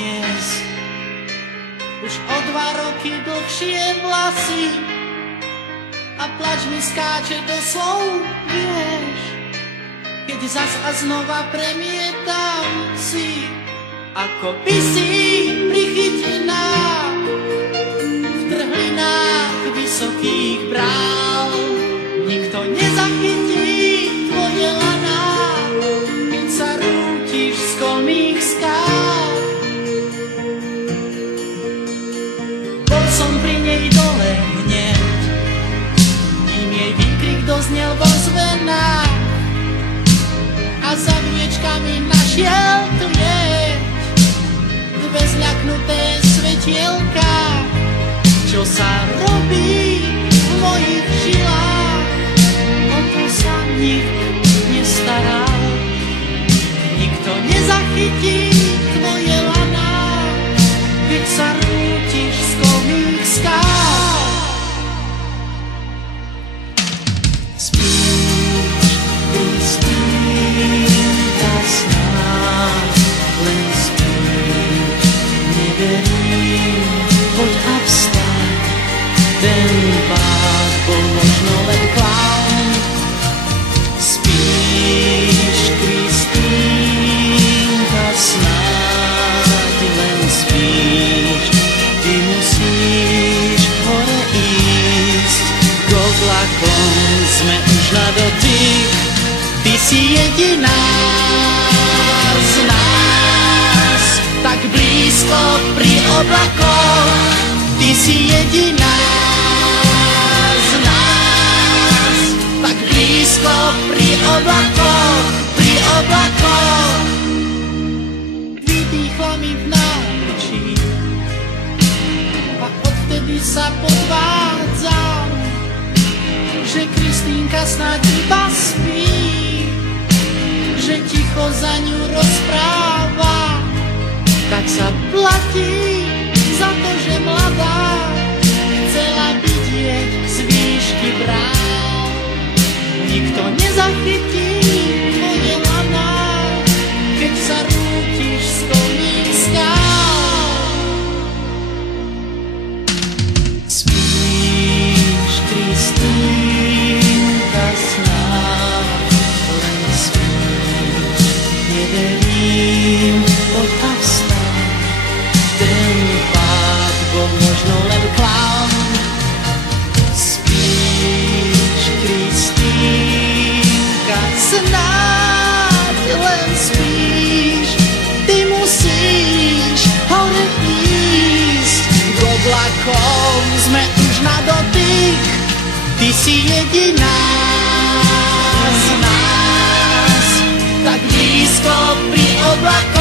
dnes. Už o 2 roky dlhšie vlasy a plač mi skáče do slov, vieš. Keď zas a znova premietam si, ako by si prichytená v trhlinách vysokých brál. Nikto nezachytí tvoje laná, keď sa rútiš z kolmých skál. Bol som pri nej dole hneď, kým jej výkrik doznel vo zvenách a za viečkami našiel tu jeď dve zľaknuté svetielka. Čo sa robí v mojich žilách, o to sa nik nestará. Nikto nezachytí tvoje laná, keď sa rútiš z kolmých skál. Spíš, Kristýnka, snáď len spíš, neverím, poď a vstaň. Ten pád bol možno len klaun. Spíš, Kristýnka, snáď len spíš. Ty musíš hore ísť, k oblakom sme už na dotyk. Ty si jediná z nás, tak blízko pri oblakoch. Ty si jediná z nás, tak blízko pri oblakoch, pri oblakoch. Vydýchla mi v náručí a odvtedy sa podvádzam, že Kristýnka snáď iba spí, že ticho za ňu rozpráva. Tak sa platí za to, že mladá chcela vidieť z výšky brán. Nikto nezachytí tvoje laná, keď sa rútiš z kolmých skál. Spíš, Kristýnka, snáď len spíš, neverím, poď a vstaň. Ten pád bol možno len klaun. Spíš, Kristýnka, snáď len spíš. Ty musíš hore ísť, k oblakom sme už na dotyk. Ty si jediná z nás, tak blízko pri oblakoch.